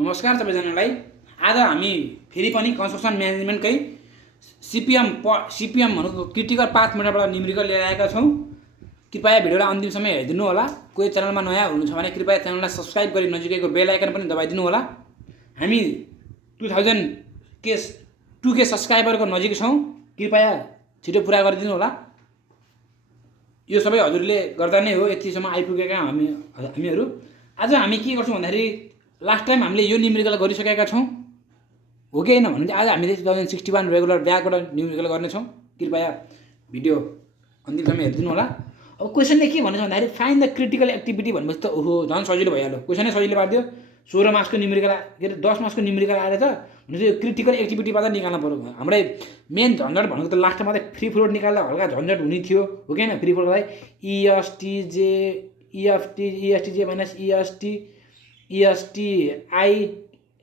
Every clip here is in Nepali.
नमस्कार सबैजनालाई। आज हामी फेरि पनि कन्स्ट्रक्सन म्यानेजमेन्टकै सिपिएम भनेको क्रिटिकल पाथ मेथडबाट न्युमेरिकल लिएर आएका छौँ। कृपया भिडियोलाई अन्तिमसम्म हेरिदिनु होला। कोही च्यानलमा नयाँ हुनुहुन्छ भने कृपया च्यानललाई सब्सक्राइब गरी नजिकैको बेल आइकन पनि दबाइदिनु होला। हामी 2K सब्सक्राइबरको नजिक छौँ। कृपया छिटो पुरा गरिदिनु होला। यो सबै हजुरले गर्दा नै हो यतिसम्म आइपुगेका हामीहरू। आज हामी के गर्छौँ भन्दाखेरि लास्ट टाइम हामीले यो न्युमेरिकल गरिसकेका छौँ, हो कि होइन भने आज हामीले 2061 रेगुलर ब्याकबाट न्युमेरिकल गर्नेछौँ। कृपया भिडियो अन्तिमसम्म हेरिदिनु होला। अब क्वेसनले के भनेछ भन्दाखेरि फाइन्ड द क्रिटिकल एक्टिभिटी भनेपछि त ओहो झन् सजिलो भइहाल्यो। क्वेसनै सजिलो पारिदियो। 16 मार्क्सको न्युमेरिकल के अरे 10 मार्क्सको न्युमेरिकल आएर त भनेपछि यो क्रिटिकल एक्टिभिटीबाट निकाल्नु पऱ्यो। हाम्रै मेन झन्झट भनेको त लास्टमा त फ्री फ्लोट निकाल्दा हल्का झन्झट हुने थियो, हो कि होइन। फ्री फ्लोटलाई ESTJ minus ESTI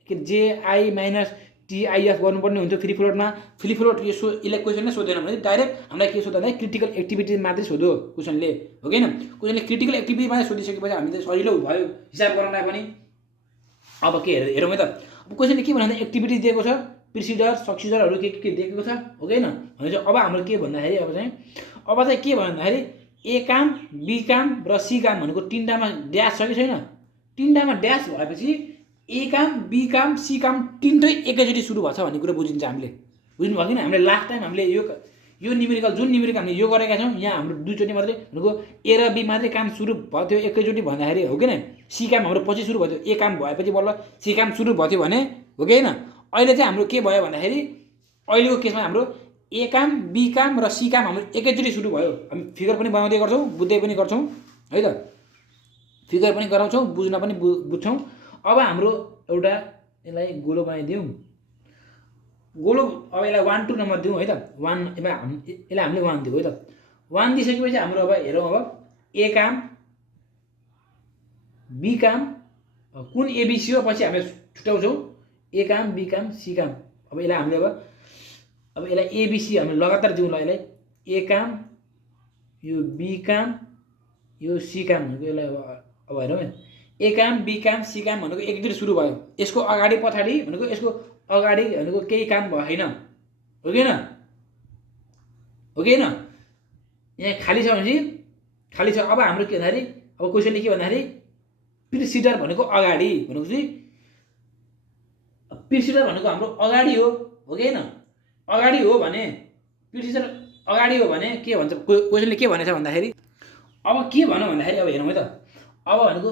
JI minus TIF गर्नुपर्ने हुन्थ्यो फ्री फ्लोटमा। फ्री फ्लोट यसले क्वेसनले सोधेन भने डाइरेक्ट हामीलाई के सोध्दा क्रिटिकल एक्टिभिटी मात्रै सोध्यो क्वेसनले, हो कि होइन। क्वेसनले क्रिटिकल एक्टिभिटी मात्रै सोधिसकेपछि हामी त सजिलो भयो हिसाब गर्नलाई पनि। अब के हेरौँ है त। अब क्वेसनले के भन्दा एक्टिभिटी दिएको छ, प्रोसिजर सक्सिजरहरू के दिएको छ, हो कि होइन भने चाहिँ अब हाम्रो के भन्दाखेरि अब चाहिँ के भन्दाखेरि ए काम बी काम र सी काम भनेको तिनवटामा ड्यास छ कि छैन। तिनवटामा ड्यास भएपछि ए काम बी काम सी काम तिनटै एकैचोटि सुरु भएको छ भन्ने कुरा बुझिन्छ हामीले। बुझ्नुभयो कि हामीले लास्ट टाइम हामीले यो न्युमेरिकल जुन न्युमेरिकल हामीले यो गरेका छौँ यहाँ हाम्रो दुईचोटि मात्रै भनेको ए र बी मात्रै काम सुरु भयो थियो एकैचोटि भन्दाखेरि, हो कि होइन। सी काम हाम्रो पछि सुरु भयो थियो, ए काम भएपछि बल्ल सी काम सुरु भयो थियो भने, हो कि होइन। अहिले चाहिँ हाम्रो के भयो भन्दाखेरि अहिलेको केसमा हाम्रो ए काम बी काम र सी काम हाम्रो एकैचोटि सुरु भयो। हामी फिगर पनि बनाउँदै गर्छौँ, बुझ्दै पनि गर्छौँ है त। फिगर पनि गराउँछौँ, बुझ्न पनि बुझ्छौँ। अब हाम्रो एउटा यसलाई गोलो बनाइदिउँ। गोलो अब यसलाई 1 2 नम्बर दिउँ है त। 1 यसलाई हामीले 1 दिउँ है त। 1 दिइसकेपछि हाम्रो अब हेरौँ अब ए काम बी काम कुन एबिसी हो पछि हामीले छुट्याउँछौँ ए काम बी काम सी काम। अब यसलाई हामीले अब यसलाई एबिसी हामीले लगातार दिउँ ल। यसलाई ए काम यो बी काम यो सी काम भनेको यसलाई अब हेरौँ है। ए काम बी काम सी काम भनेको एकचोटि सुरु भयो। यसको अगाडि पछाडि भनेको यसको अगाडि भनेको केही काम भएन, हो कि होइन, हो कि होइन। यहाँ खाली छ भनेपछि खाली छ। अब हाम्रो के भन्दाखेरि अब क्वेसनले के भन्दाखेरि प्रिसिडर भनेको अगाडि भनेको चाहिँ प्रिसिडर भनेको हाम्रो अगाडि हो कि होइन। अगाडि हो भने प्रिसिडर अगाडि हो भने के भन्छ क्वेसनले के भनेछ भन्दाखेरि अब के भन्यो भन्दाखेरि अब हेरौँ है त। अब भनेको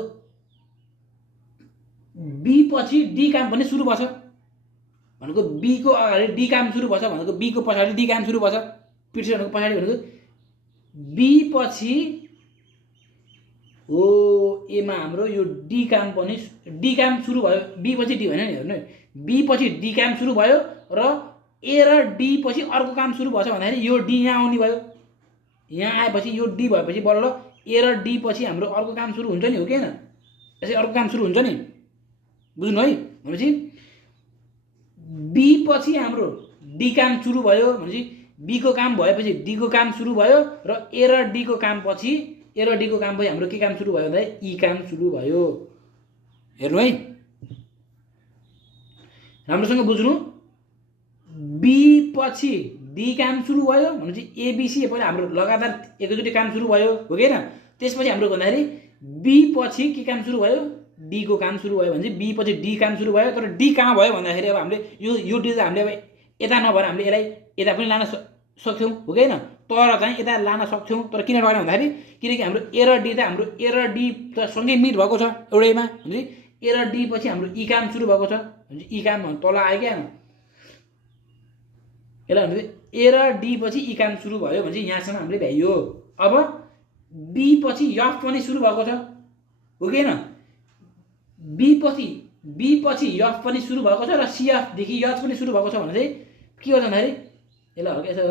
बी पछि डी काम पनि सुरु भएछ भनेको बी को अगाडि डी काम सुरु भएछ भनेको बी को पछाडि डी काम सुरु भएछ। प्रिसिडर भनेको पछाडि भनेको बी पछि हो एमा हाम्रो यो डी काम पनि डी काम सुरु भयो। बी पछि डी होइन नि, हेर्नु बी पछि डी काम सुरु भयो र ए र डी पछि अर्को काम सुरु भएछ भन्दाखेरि यो डी यहाँ आउने भयो। यहाँ आएपछि यो डी भएपछि बल्ल ए र डी पछि हाम्रो अर्को काम सुरु हुन्छ नि, हो कि होइन। यसै अर्को काम सुरु हुन्छ नि, बुझ्नु है। भनेपछि बी पछि हाम्रो डी काम सुरु भयो भनेपछि बी को काम भएपछि डी को काम सुरु भयो र ए र डी को काम पछि ए र डी को काम पछि हाम्रो के काम सुरु भयो भन्दाखेरि ई काम सुरु भयो। हेर्नु है, राम्रोसँग बुझ्नु। बी पछि डी काम सुरु भयो भनेपछि एबिसी पहिला हाम्रो लगातार एकैचोटि काम सुरु भयो, हो कि होइन। त्यसपछि हाम्रो भन्दाखेरि बी पछि के काम सुरु भयो डी को काम सुरु भयो भनेपछि बी पछि डी काम सुरु भयो। तर डी कहाँ भयो भन्दाखेरि अब हामीले यो डी त हामीले अब यता नभएर हामीले यसलाई यता पनि लान सक्थ्यौँ, हो कि होइन। तर चाहिँ यता लान सक्थ्यौँ तर किन गरेन भन्दाखेरि किनकि हाम्रो ए र डी त हाम्रो ए र डी त सँगै मिट भएको छ एउटैमा भनेपछि ए र डी पछि हाम्रो ई काम सुरु भएको छ भनेपछि ई काम तल आयो क्या। यसलाई भने ए र डी पछि ई काम सुरु भयो भनेपछि यहाँसम्म हामीले भ्याइयो। अब बी पछि यफ पनि सुरु भएको छ, हो कि होइन। बी पछि यफ पनि सुरु भएको छ र सिएफदेखि यफ पनि सुरु भएको छ भने चाहिँ के गर्छ भन्दाखेरि यसलाई हल्का यसो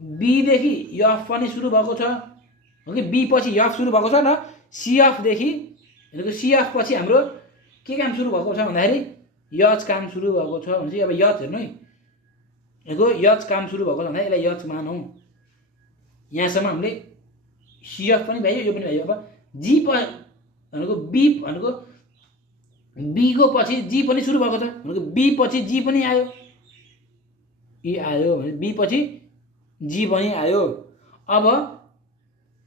बीदेखि यफ पनि सुरु भएको छ, हो कि। बी पछि यफ सुरु भएको छ र सिएफदेखि भनेको सिएफ पछि हाम्रो के काम सुरु भएको छ भन्दाखेरि यच काम सुरु भएको छ भनेपछि अब यच हेर्नु है। यसको यच काम सुरु भएको छ भन्दा यसलाई यच मानौँ। यहाँसम्म हामीले सिएफ पनि भ्याइयो यो पनि भ्याइयो। अब जी भनेको बी भनेको बी को पछि जी पनि सुरु भएको छ भनेको बी पछि जी पनि आयो, ई आयो भने बी पछि जी पनि आयो। अब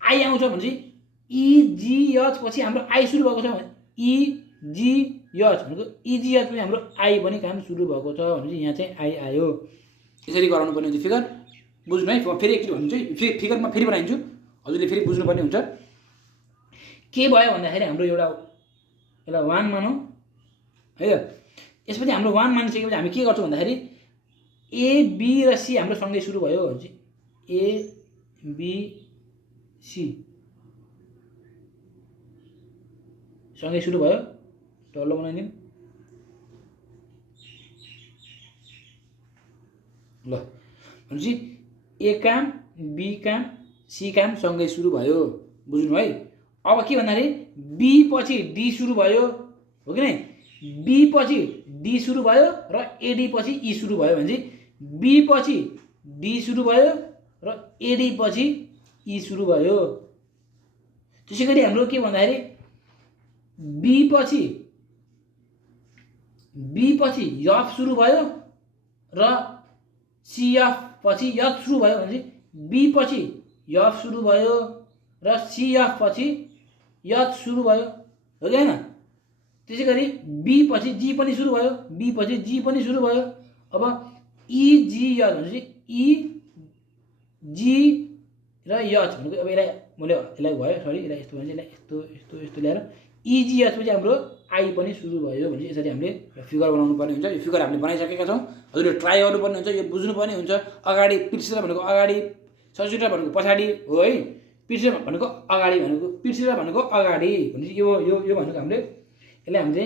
आई आउँछ भने चाहिँ इजिएच पछि हाम्रो आई सुरु भएको छ भने इजिएच भनेको इजिएच पनि हाम्रो आई पनि काम सुरु भएको छ भने चाहिँ यहाँ चाहिँ आई आयो। यसरी गराउनु पर्ने हुन्छ फिगर। बुझ्नु है, फेरि एकचोटि भन्छु है, फिगरमा फेरि बनाइदिन्छु, हजुरले फेरि बुझ्नुपर्ने हुन्छ। के भयो भन्दाखेरि हाम्रो एउटा यसलाई 1 मानौँ है। यसपछि हाम्रो 1 मानिसकेपछि हामी के गर्छौँ भन्दाखेरि ए बी र सी हाम्रो सँगै सुरु भयो भने चाहिँ ए बी सी सँगै सुरु भयो। तल्लो बनाइदिउँ ल। भनेपछि ए काम बी काम सी काम सँगै सुरु भयो। बुझ्नु है। अब के भन्दाखेरि बी पछि डी सुरु भयो, हो कि नै? बी पछि डी सुरु भयो र एडी पछि ई सुरु भयो भने चाहिँ बी पछि डी सुरु भयो र एडी पछि ई सुरु भयो। त्यसै गरी हाम्रो के भन्दाखेरि बी पछि एफ सुरु भयो र सीएफ पछि एच सुरु भयो भने चाहिँ बी पछि एफ सुरु भयो र सीएफ पछि एच सुरु भयो, हो कि हैन? त्यसै गरी बी पछि जी पनि सुरु भयो, बी पछि जी पनि सुरु भयो। अब इजिएच भनेपछि ई जी र एच भनेको अब यसलाई मैले यसलाई भयो सरी यसलाई यस्तो भने यसलाई यस्तो यस्तो यस्तो ल्याएर इजिएच पछि हाम्रो आई पनि सुरु भयो भने यसरी हामीले फिगर बनाउनु पर्ने हुन्छ। यो फिगर हामीले बनाइसकेका छौँ। हजुरले ट्राई गर्नुपर्ने हुन्छ, यो बुझ्नुपर्ने हुन्छ। अगाडि पिर्सेर भनेको अगाडि, ससुरा भनेको पछाडि हो है। पिर्सेर भनेको अगाडि भनेको पिर्सेर भनेको अगाडि भनेपछि यो यो यो भनेको हामीले यसलाई हामीले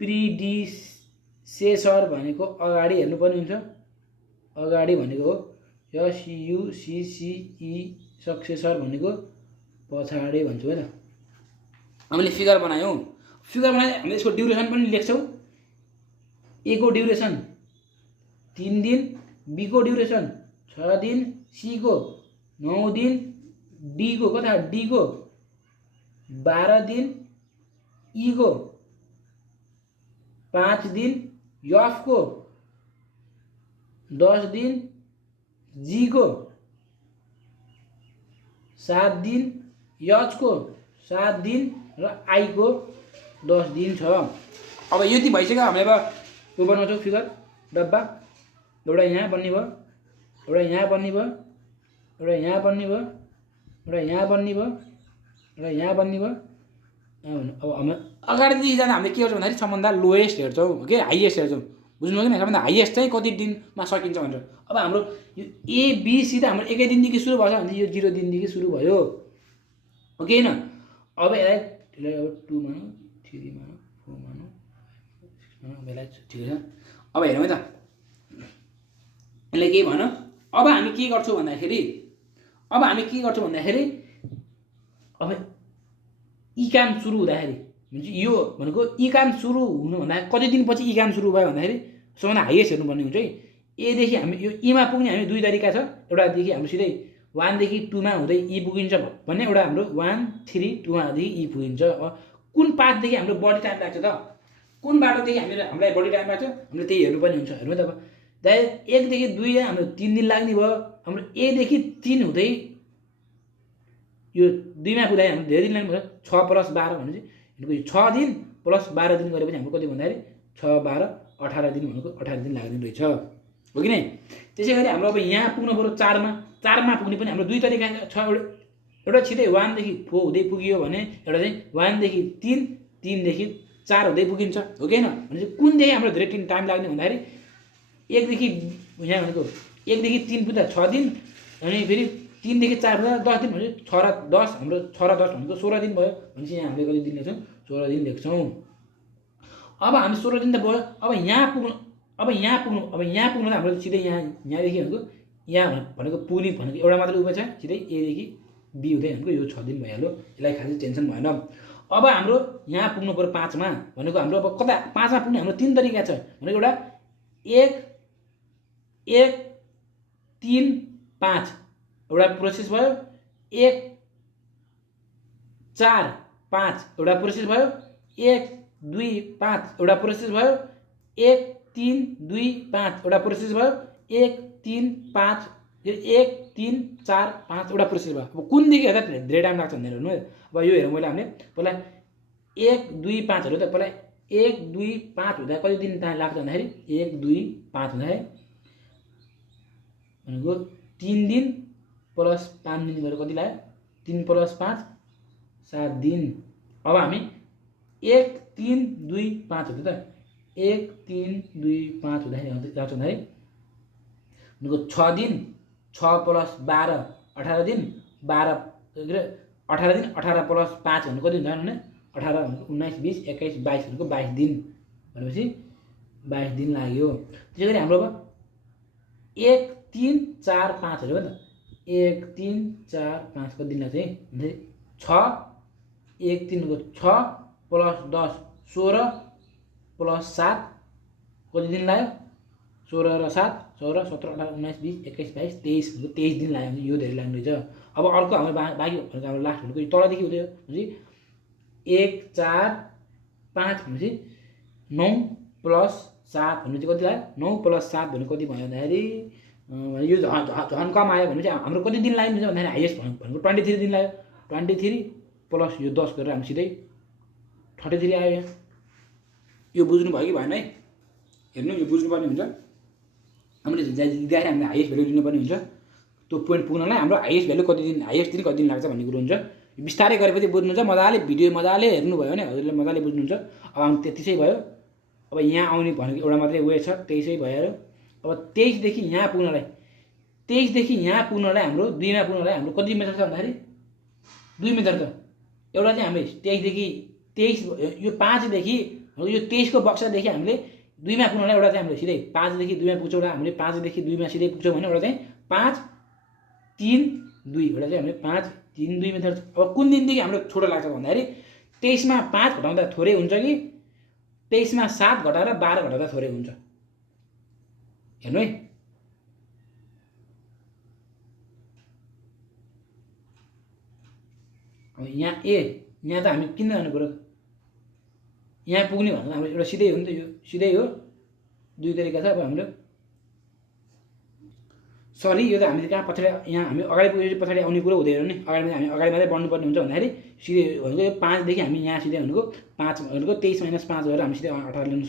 प्रिडिसेसर भनेको अगाडि हेर्नुपर्ने हुन्छ। अगाडि भनेको हो एसयुसिसिई, सक्सेसर भनेको पछाडि भन्छौँ है त। हामीले फिगर बनायौँ। फिगर बनाए हामीले यसको ड्युरेसन पनि लेख्छौँ। ए को ड्युरेसन 3 दिन, बी को ड्युरेसन 6 दिन, सी को 9 दिन, डी को कता डी को 12 दिन, ई को 5 दिन, एफ को 10 दिन, जी को 7 दिन, एच को 7 दिन र आई को 10 दिन छ। अब यति भइसक्यो। हामीले अब यो बनाउँछौँ फिगर डब्बा। एउटा यहाँ बन्ने भयो, एउटा यहाँ बन्ने भयो, एउटा यहाँ बन्ने भयो, एउटा यहाँ बन्ने भयो, एउटा यहाँ बन्ने भयो। अब हामी अगाडिदेखि जाँदा हामीले के गर्छौँ भन्दाखेरि सबभन्दा लोएस्ट हेर्छौँ के हाइएस्ट हेर्छौँ। बुझ्नु कि नै? सबभन्दा हाइएस्ट चाहिँ कति दिनमा सकिन्छ भनेर। अब हाम्रो यो एबिसी त हाम्रो 1 दिनदेखि सुरु भएछ भने यो 0 दिनदेखि सुरु भयो, हो कि होइन? अब यसलाई 2 मानौँ, 3 मानौँ, 4 मानौँ, 6 मानौँ। अब यसलाई ठिकै छ। अब हेरौँ है त, यसलाई के भनौँ। अब हामी के गर्छौँ भन्दाखेरि अब ई काम सुरु हुँदाखेरि यो भनेको ई काम सुरु हुनु भन्दा कति दिनपछि ई काम सुरु भयो भन्दाखेरि सबभन्दा हाइएस्ट हेर्नुपर्ने हुन्छ है। एदेखि हामी यो ईमा पुग्ने हामी 2 तरिका छ। एउटादेखि हाम्रो सिधै 1 देखि 2 मा हुँदै ई पुगिन्छ भन्ने, एउटा हाम्रो 1 3 2 मा हुँदै ई पुगिन्छ। कुन पाथदेखि हाम्रो बढी टाइम लाग्छ त? कुन बाटोदेखि हामीलाई बढी टाइम लाग्छ? हामीले त्यही हेर्नुपर्ने हुन्छ। हेर्नु त, अब डाइरेक्ट 1 देखि 2 हाम्रो 3 दिन लाग्ने भयो। हाम्रो ए देखि 3 हुँदै यो 2 मा पुग्दा हाम्रो धेरै दिन लाग्ने भयो। 6 + 12 भनेपछि 6 दिन + 12 दिन गरेपछि हाम्रो कति भन्दाखेरि 6 12 18 दिन भनेको 18 दिन लाग्ने रहेछ, हो कि नै? त्यसै गरी हाम्रो अब यहाँ पुग्नु पर्यो 4 मा। 4 मा पुग्ने पनि हाम्रो 2 तरिका छ। एउटा छिटै 1 देखि 4 हुँदै पुगियो भने एउटा चाहिँ 1 देखि 3 3 देखि 4 हुँदै पुगिन्छ, हो कि हैन? भनेपछि कुनदेखि हाम्रो धेरै टाइम लाग्ने भन्दाखेरि 1 देखि यहाँ भनेको 1 देखि 3 पुग्दा 6 दिन, अनि फेरि 3 देखि 4 पुग्दा 10 दिन भनेपछि 6 र 10 हाम्रो 6 र 10 भनेको 16 दिन भयो। भनेपछि यहाँ हामीले कति दिन लेख्छौँ? 16 दिन लेख्छौँ। अब हामी 16 दिन त भयो। अब यहाँ पुग्नु त हाम्रो सिधै यहाँदेखि भनेको यहाँ भनेको पुग्ने भनेको एउटा मात्र उपाय छ, सिधै एदेखि बी हुँदै भनेको यो 6 दिन भइहाल्यो। यसलाई खासै टेन्सन भएन। अब हाम्रो यहाँ पुग्नु पर्यो 5 मा भनेको हाम्रो अब कता 5 मा पुग्ने हाम्रो 3 तरिका छ भनेको एउटा 1 1 3 5 एउटा प्रोसेस भयो। 1 4 5 एउटा प्रोसेस भयो। 1 2 5 एउटा प्रोसेस भयो, 1 3 2 5 एउटा प्रोसेस भयो, 1 3 5 1 3 4 5 एउटा प्रोसेस भयो। अब कुनदेखि हेर्दा धेरै टाइम लाग्छ भनेर हेर्नु है। अब यो हेरौँ, मैले हामीले पहिला 1 2 5 हेरौँ त। पहिला 1 2 5 हुँदा कति दिन टाइम लाग्छ भन्दाखेरि 1 2 5 हुँदा भनेको 3 दिन प्लस 5 दिन गरेर कति लाग्यो, 3 प्लस 5 7 दिन। अब हामी 1 3 2 5 हुँदा त 1 3 2 5 हुँदाखेरि जान्छ भन्दाखेरि भनेको 6 दिन, 6 प्लस 12 18 दिन, 12 18 दिन, 18 प्लस 5 भनेको कति हुन्छ भने 18 19 20 21 22 भनेको 22 दिन, भनेपछि 22 दिन लाग्यो। त्यसै गरी हाम्रो अब 1 3 4 5 हेऱ्यो त, 1 3 4 5 कति दिन लाग्छ है भन्दाखेरि 6 1 3 को 6 प्लस 10 16 प्लस 7 कति दिन लाग्यो, 16 र 7 16 17 18 19 20 21 22 23 भनेको 23 दिन लाग्यो। यो धेरै लाग्ने रहेछ। अब अर्को हाम्रो बाँकी भनेको हाम्रो लास्ट भनेको तलदेखि हुँदै भनेपछि 1 4 5 भनेपछि 9 प्लस 7 भनेपछि कति लाग्यो, 9 प्लस 7 भनेको कति भयो भन्दाखेरि यो झन् कम आयो भनेपछि हाम्रो कति दिन लाग्यो भन्दाखेरि हाइएस्ट भनेको 23 दिन लाग्यो। 23 प्लस यो 10 गरेर हामी सिधै 33 आयो यहाँ। यो बुझ्नु भयो कि भएन है? हेर्नु, यो बुझ्नुपर्ने हुन्छ। हामीले दिँदाखेरि हामीले हाइएस्ट भ्यालु लिनुपर्ने हुन्छ। त्यो पोइन्ट पुग्नलाई हाम्रो हाइएस्ट भ्यालु कति दिन, हाइएस्ट दिन कति दिन लाग्छ भन्ने कुरो हुन्छ। बिस्तारै गरेपछि बुझ्नुहुन्छ, मजाले भिडियो मजाले हेर्नुभयो भने हजुरले मजाले बुझ्नुहुन्छ। अब हामी त्यति चाहिँ भयो। अब यहाँ आउने भनेको एउटा मात्रै वे छ, 23 भयो। अब 23 देखि यहाँ पुग्नलाई, 23 देखि यहाँ पुग्नलाई हाम्रो 2 मा पुग्नलाई हाम्रो कति मेथड छ भन्दाखेरि 2 मेथड छ। एउटा चाहिँ हामीले 23 देखि 23 यो 5 देखि यो 23 को बक्सादेखि हामीले 2 मा पुग्नलाई एउटा चाहिँ हामीले सिधै 5 देखि 2 मा पुग्छौँ, हामीले 5 देखि 2 मा सिधै पुग्छौँ भने एउटा चाहिँ 5 3 2 एउटा चाहिँ हामीले 5 3 2 मेथड। अब कुन दिनदेखि हाम्रो छोटो लाग्छ भन्दाखेरि 23 मा 5 घटाउँदा थोरै हुन्छ कि 23 मा 7 घटाएर 12 घटाउँदा थोरै हुन्छ। हेर्नु है, अब यहाँ त हामी किन जानु पर्यो, यहाँ पुग्ने भनेको हाम्रो एउटा सिधै हो नि त, यो सिधै हो। 2 तरिका छ। अब हाम्रो सरी, यो त हामीले कहाँ पछाडि यहाँ हामी अगाडि पुगेपछि पछाडि आउने कुरो हुँदैन नि, अगाडि हामी अगाडि मात्रै बढ्नुपर्ने हुन्छ भन्दाखेरि सिधै भनेको यो 5 देखि हामी यहाँ सिधै भनेको 5 भनेको 23 - 5 गरेर हामी सिधै 18 ल्याउन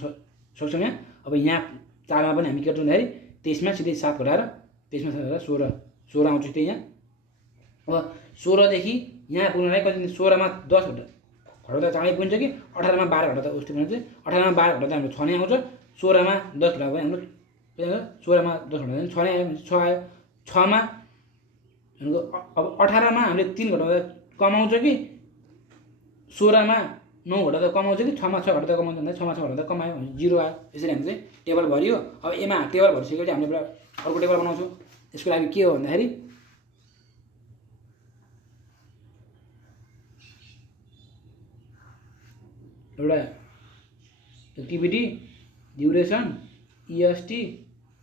सक्छौँ यहाँ। अब यहाँ 4 मा पनि हामी के गर्छौँ भन्दाखेरि 23 मा सिधै 7 घटाएर 23 मा 7 घटाएर 16 आउँछ त्यही यहाँ। अब 16 देखि यहाँ पुग्नलाई कति दिन, 16 मा 10 घटाउँदा चाँडै पुग्छ कि 18 मा 12 घटाउँदा उस्तो पुग्छ। 18 मा 12 घटाउँदा हाम्रो 6 नै आउँछ। 16 मा 10 घटाउँदा पनि हाम्रो 16 मा 10 घटाउँदा 6 नै आयो, 6 आयो। 6 मा भनेको अब 18 मा हामीले 3 घटाउँदा कम आउँछ कि 16 मा 9 घटाउँदा कम आउँछ कि 6 मा 6 घटाउँदा कम आउँछ भन्दा 6 मा 6 घटाउँदा कम आयो भने 0 आयो। यसरी हामी चाहिँ टेबल भरियो। अब एमा टेबल भरिसकेपछि हामीले अर्को टेबल बनाउँछौँ। यसको लागि के हो भन्दाखेरि एउटा activity, duration, EST,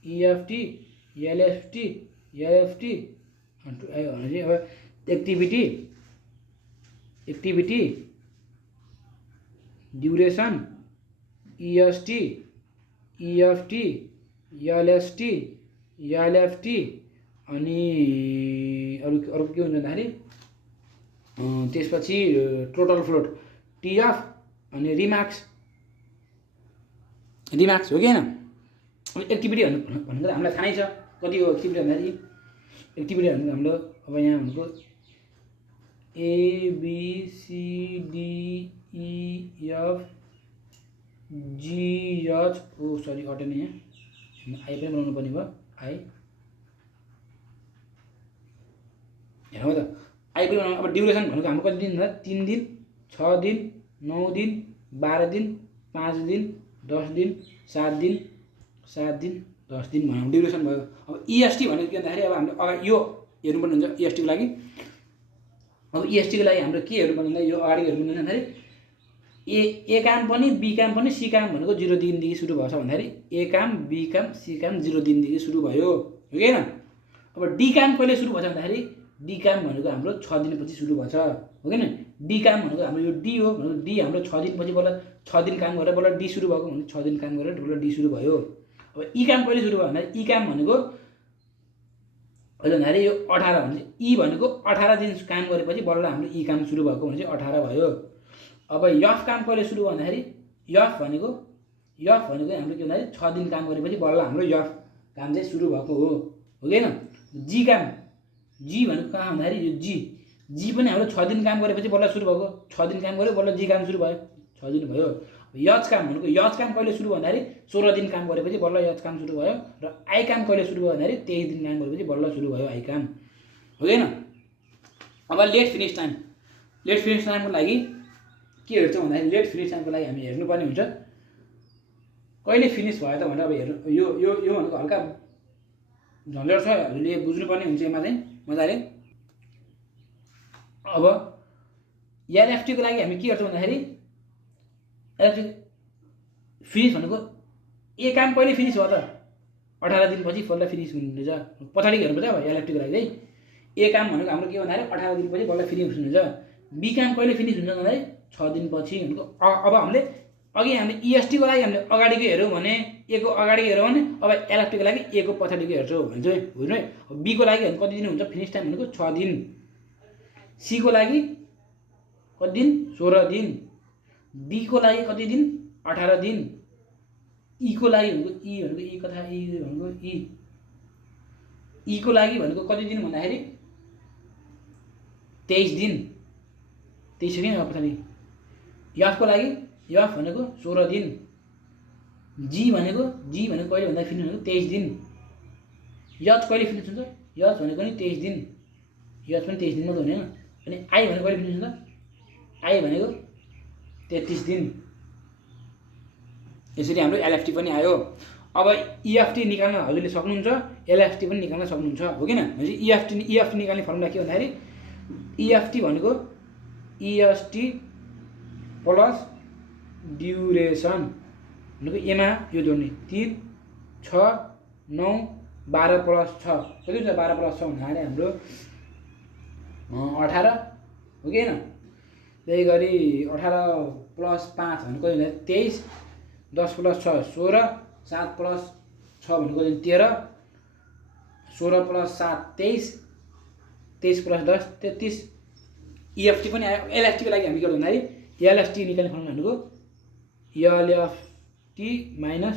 EFT, LFT, LFT आयो भने अब activity, duration, EST, EFT, LFT अनि अरू के हुन्छ भन्दाखेरि त्यसपछि टोटल फ्लोट, TF अनि रिमार्क्स हो कि होइन। एक्टिभिटी भनेको हामीलाई थाहै छ कति हो एक्टिभिटी भन्दाखेरि। एक्टिभिटी भनेको हाम्रो अब यहाँ भनेको ABCDEFGH सरी अटेन यहाँ आई पनि बनाउनु पर्ने भयो। आई हेरौँ त, आई पनि बनाउनु। अब ड्युरेसन भनेको हाम्रो कति दिन भन्दा 3 दिन 6 दिन 9 दिन 12 दिन 5 दिन 10 दिन 7 दिन 10 दिन भनौँ, ड्युरेसन भयो। अब EST भनेको के भन्दाखेरि अब हामीले अगाडि यो हेर्नुपर्ने हुन्छ EST को लागि। अब EST को लागि हाम्रो के हेर्नुपर्ने भन्दा यो अगाडि हेर्नुपर्ने भन्दाखेरि ए काम पनि बी काम पनि सी काम भनेको 0 दिनदेखि सुरु भएको छ भन्दाखेरि ए काम बी काम सी काम 0 दिनदेखि सुरु भयो, हो कि होइन। अब डी काम कहिले सुरु भएछ भन्दाखेरि डी काम भनेको हाम्रो 6 दिनपछि सुरु भएछ, हो कि होइन। डी काम भनेको हाम्रो यो डी हो भनेको डी हाम्रो 6 दिनपछि बल्ल 6 दिन काम गरेर बल्ल डी सुरु भएको भने 6 दिन काम गरेर बल्ल डी सुरु भयो। अब ई काम कहिले सुरु भयो भन्दा ई काम भनेको अहिले भन्दाखेरि यो 18 भने ई भनेको 18 दिन काम गरेपछि बल्ल हाम्रो ई काम सुरु भएको भने चाहिँ 18 भयो। अब यफ काम कहिले सुरु भयो भन्दाखेरि यफ भनेको हाम्रो के भन्दाखेरि 6 दिन काम गरेपछि बल्ल हाम्रो यफ काम चाहिँ सुरु भएको हो कि हैन। जी काम जी भनेको कहाँ भन्दाखेरि यो जी पनि हाम्रो 6 दिन काम गरेपछि बल्ल सुरु भएको 6 दिन काम गर्यो बल्ल जी काम सुरु भयो 6 दिन भयो। यच काम भनेको यच काम कहिले सुरु भयो भन्दाखेरि 16 दिन काम गरेपछि बल्ल यच काम सुरु भयो र आई काम कहिले सुरु भयो भन्दाखेरि 23 दिन काम गरेपछि बल्ल सुरु भयो आई काम हो हैन। अब लेट फिनिश टाइमको लागि के हेर्छौँ भन्दाखेरि लेट फिनिश टाइमको लागि हामी हेर्नुपर्ने हुन्छ कहिले फिनिस भयो त भनेर। अब हेर्नु यो भनेको हल्का झन्झट छ हजुरले बुझ्नुपर्ने हुन्छ यसमा चाहिँ मजाले। अब एलएफटी को लागि हामी के गर्छौँ भन्दाखेरि एलएफटी फिनिस भनेको ए काम कहिले फिनिस भयो त 18 दिनपछि बल्ल फिनिस हुनुहुन्छ पछाडि हेर्नुपर्छ। अब एलएफटी को लागि चाहिँ ए काम भनेको हाम्रो के भन्दाखेरि 18 दिनपछि बल्ल फिनिस हुनुहुन्छ। बी काम कहिले फिनिस हुन्छ भन्दाखेरि 6 दिनपछि भनेको। अब हामीले अघि हामीले ईएसटी को लागि हामीले अगाडिको हेर्यौँ भने ए को अगाडिको हेर्यौँ भने अब एलएफटी को लागि ए को पछाडिको हेर्छौँ भने चाहिँ होइन है। बी को लागि कति दिन हुन्छ फिनिस टाइम भनेको 6 दिन। सी को लागि कति दिन 16 दिन। डी को लागि कति दिन 18 दिन। ई को लागि भनेको ई कथा ई भनेको ई को लागि भनेको कति दिन भन्दाखेरि 23 दिन 23 दिन पछाडि। एफ को लागि एफ भनेको 16 दिन। जी भनेको कहिले भन्दा फिनिस भनेको 23 दिन। यच कहिले फिनिस हुन्छ यच भनेको नि 23 दिन यच पनि 23 दिन मात्रै हुने हैन। अनि आई भनेको कहिले फिनिस हुन्छ आई भनेको 33 दिन। यसरी हाम्रो एलएफटी पनि आयो। अब ईएफटी निकाल्न हजुरले सक्नुहुन्छ एलएफटी पनि निकाल्न सक्नुहुन्छ हो किन भनेपछि ईएफटी निकाल्ने फर्मुला के भन्दाखेरि ईएफटी भनेको ईएसटी प्लस ड्युरेसन भनेको एमा यो जोड्ने 3 6 9 12 प्लस 6 कति हुन्छ 12 प्लस 6 भन्दाखेरि हाम्रो 18 हो कि हैन। त्यही गरी 18 प्लस 5 भनेको कति हुन्छ 23 10 प्लस 6 16 7 प्लस 6 भनेको 13 16 प्लस 7 23 23 प्लस 10 33। ईएफटी पनि आयो। एलएफटी को लागि हामी के गर्छौँ भन्दाखेरि एलएफटी निकाल्ने फर्मुला भनेको एलएफटी माइनस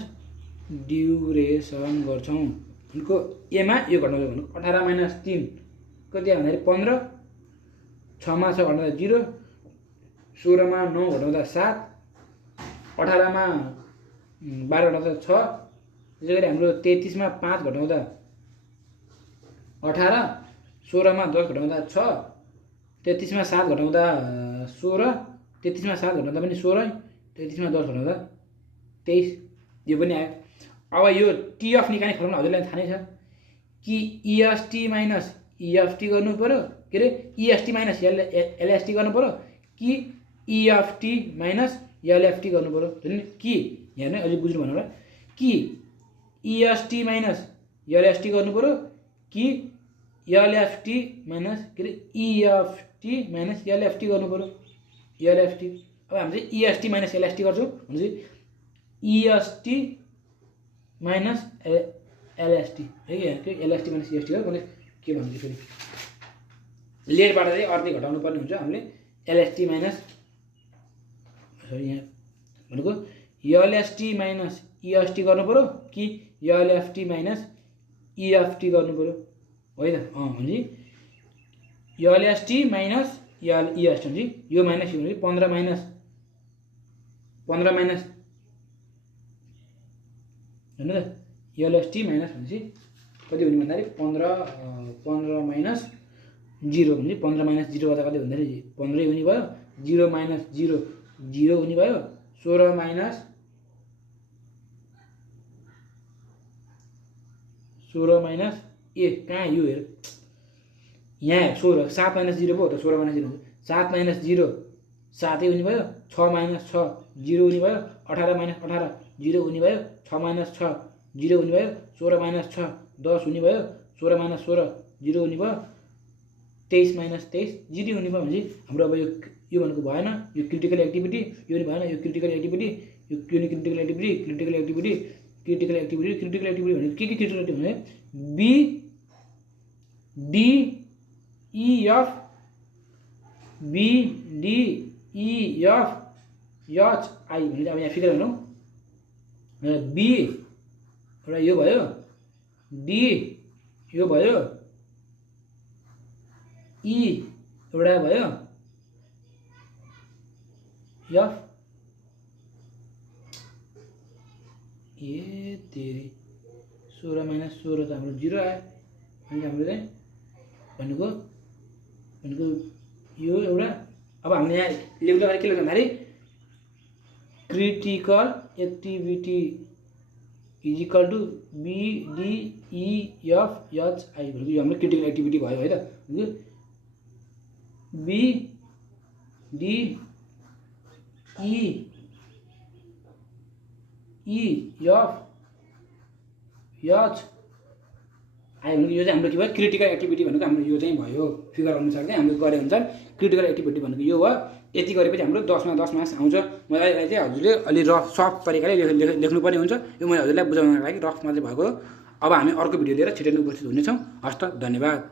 ड्युरेसन गर्छौँ भनेको एमा यो घटाउँछ भनेको 18 माइनस 3 कति आयो भन्दाखेरि 15 6 मा 6 घटाउँदा 0 16 मा 9 घटाउँदा 7 18 मा 12 घटाउँदा 6 त्यसै गरी हाम्रो 33 मा 5 घटाउँदा 18 16 मा 10 घटाउँदा 6 33 मा 7 घटाउँदा 16 33 मा 7 घटाउँदा पनि 16 33 मा 10 घटाउँदा 23 यो पनि आयो। अब यो टीएफ निकाल्ने फर्मुला हजुरलाई थाहा नै छ कि ईएसटी माइनस ईएफटी गर्नु पर्यो के रे ईएसटी माइनस एलएसटी गर्नु पर्यो कि ईएफटी माइनस एलएफटी गर्नु पर्यो हैन कि यहाँ नै अझै बुझ्नु भन्नु होला कि ईएसटी माइनस एलएसटी गर्नु पर्यो कि एलएफटी माइनस के रे ईएफटी माइनस एलएफटी गर्नु पर्यो एलएफटी। अब हामी चाहिँ ईएसटी माइनस एलएसटी गर्छौँ भनेपछि ईएसटी माइनस एलएसटी है कि एलएसटी माइनस ईएसटी हो भने के भन्छ फेरि लेटबाट चाहिँ अर्धै घटाउनु पर्ने हुन्छ हामीले एलएसटी माइनस सरी यहाँ भनेको एलएसटी माइनस ईएसटी गर्नु पर्यो कि एलएफटी माइनस ईएफटी गर्नु पर्यो होइन भनेपछि एलएसटी माइनस ईएसटी हुन्छ यो माइनस यो भने 15 माइनस हैन त एलएसटी माइनस भनेपछि कति हुने भन्दाखेरि 15 माइनस 0 भने 15 माइनस 0 गर्दा कति भन्दाखेरि 15 हुने भयो 0 माइनस 0 0 हुने भयो 16 माइनस 16 माइनस ए कहाँ यो हेर यहाँ 16 7 माइनस 0 पो हो त 16 माइनस 0 7 माइनस 0 7 हुने भयो 6 माइनस 6 0 हुने भयो 18 माइनस 18 0 हुने भयो 6 माइनस 6 0 हुने भयो 16 माइनस 6 10 हुने भयो 16 माइनस 16 0 हुने भयो 23 माइनस 23 0 हुने भयो भने हाम्रो अब यो भनेको भएन, यो क्रिटिकल एक्टिभिटी, यो पनि भएन, यो क्रिटिकल एक्टिभिटी, यो critical activity, critical activity, critical activity, critical activity भनेको के क्रिटिकल एक्टिभिटी भने B D E F B D E F H I भने अब यहाँ फिगर हेर्नु बी एउटा यो भयो, डी यो भयो, ई एउटा भयो, एफ ए तेरी 16 माइनस 16 त हाम्रो 0 आयो अनि हाम्रो चाहिँ भनेको यो एउटा अब हामीले यहाँ लेख्दाखेरि के लेख्छ भन्दाखेरि critical activity is equal to B D E F H I भनेको यो हाम्रो क्रिटिकल एक्टिभिटी भयो है त B D E F H I भनेको यो चाहिँ हाम्रो के भयो क्रिटिकल एक्टिभिटी भनेको हाम्रो यो चाहिँ भयो फिगर अनुसार चाहिँ हामीले गरे अनुसार क्रिटिकल एक्टिभिटी भनेको यो भयो। यति गरेपछि हाम्रो 10 मा 10 मार्क्स आउँछ। मलाई चाहिँ हजुरले अलि रफ सफ्ट तरिकाले लेख्नुपर्ने हुन्छ। यो मैले हजुरलाई बुझाउनको लागि रफ मात्रै भएको। अब हामी अर्को भिडियो लिएर छिटै नै उपस्थित हुनेछौँ। हस्त धन्यवाद।